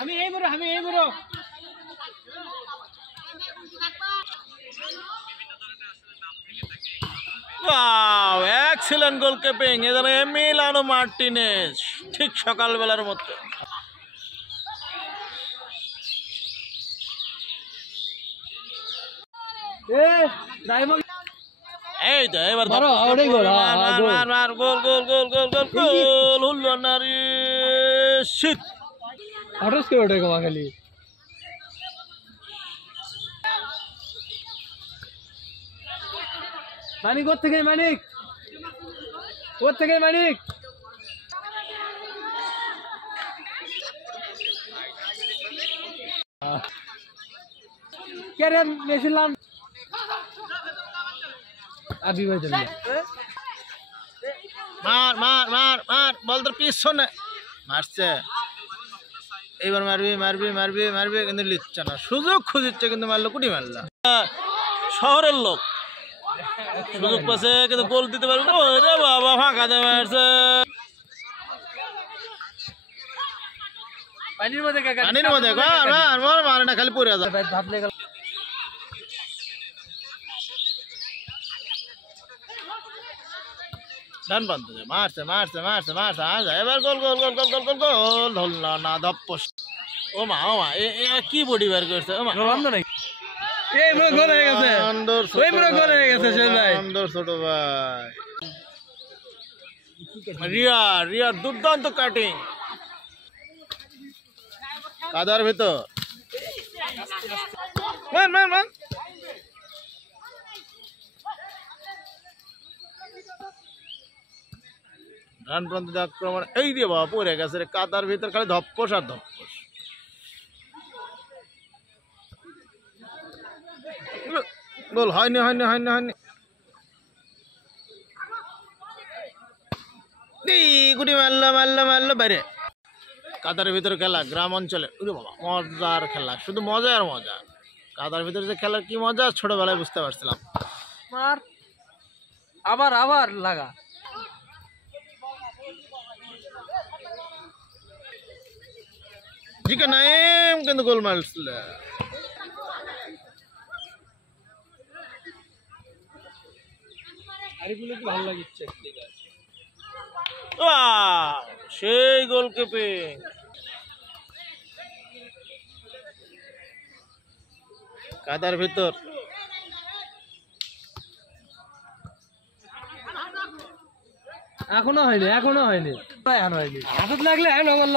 আমি এই বড় ওয়াও এক্সিলেন্ট গোলকিপিং এখানে এমিলিয়ানো মার্টিনেজ ঠিক সকালবেলার মতো এই তো এবার মার গোল গোল গোল গোল গোল গোল হলো না রে শিট আটস করে ওঠে কমা খালি মানিক ওর থেকে মানিক কে রে মেশিলাম আবি ভাই চলে মার মার মার মার বল তোর পিছনে মারছে এইবার মারবি মারবি মারবি মারবি কিন্তু লিখছে না সুযোগ খুঁজছে কিন্তু মারলো কুটি মারলো শহরের লোক সুযোগ পাচ্ছে কিন্তু গোল দিতে পারবে না ওরে বাবা ফাঁকা দিয়ে মারছে পানির মধ্যে মারে না খালি পড়ে যায় ভাবলে গেল ডান প্রান্ত মারছে মারছে মারছে মারছে এবার গোল গোল গোল গোল গোল গোল গোল ধরল না ধপ্পস ও মা কি বডি বের করছে ও মা বন্ধ নাকি এই মনে গোল হয়ে গেছে ওই মনে গোল হয়ে গেছে সেই ভাই সুন্দর ছোট ভাই রিয়া দুর্দান্ত কাটিং কাদার ভিতর মান মান মান ডান প্রান্তে আক্রমণ এই রে বাবা পড়ে গেছে রে কাদার ভিতর খালি ধপ্পস আর ধপ্পস গোল হয়নি হয়নি হয়নি হয়নি গুটি মারলো মারলো মারলো বাইরে কাদার ভিতরে খেলা গ্রাম অঞ্চলে বাবা মজার খেলা শুধু মজা আর মজা কাদার ভিতরে যে খেলার কি মজা ছোটবেলায় বুঝতে পারছিলাম মার আবার লাগা জিকে নাইম কিন্তু গোল মারছিল ভালো লাগিচ্ছে সেই গোলকিপিং কাদার ভিতর এখনো হয়নি হাতত লাগলে হ্যাঁ বলল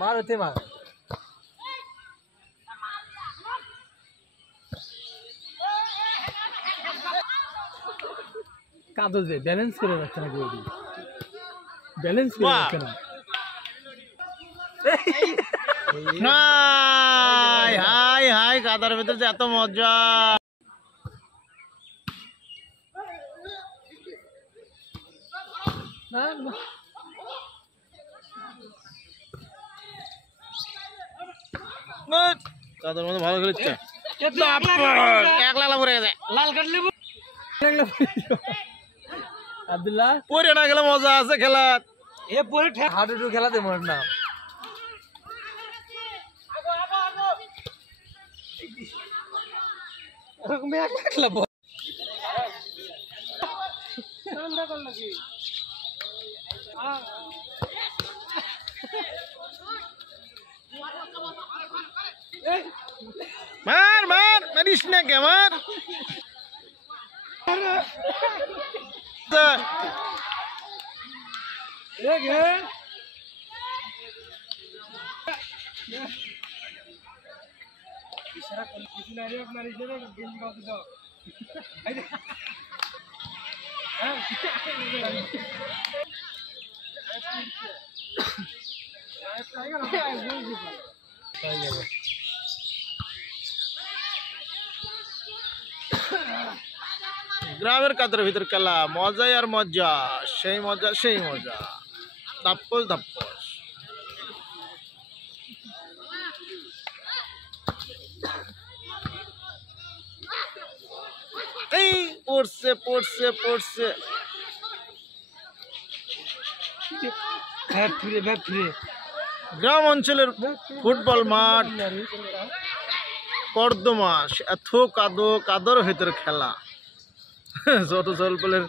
মার হতে মার কাঁদো যে ব্যালেন্স করে রাখছে না কেউ ব্যালেন্স করে রাখছে না হাই হাই হাই কাদার ভিতর যে এত মজা কাদার মধ্যে ভালো খেলেছে এক লালা পড়ে গেছে লাল কার্ড লেবু আব্দুল্লাহ পরে না গেলে মজা আছে খেলা এ পরে হাডুডু খেলাতে মন না এরকম একটা খেলা মার মার মারিস না কে মার গ্রামের কাদের ভিতর খেলা মজাই আর মজা সেই মজা ধাপ্পস ধাপ্পস পড়ছে পড়ছে পড়ছে গ্রাম অঞ্চলের ফুটবল মাঠ কর্দমা এত কাদো কাদোর ভিতরে খেলা ছোট ছোটবেলার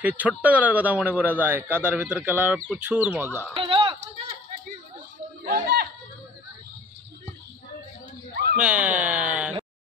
সেই ছোট্টবেলার কথা মনে পড়ে যায় কাদার ভিতরে খেলার প্রচুর মজা ম্যান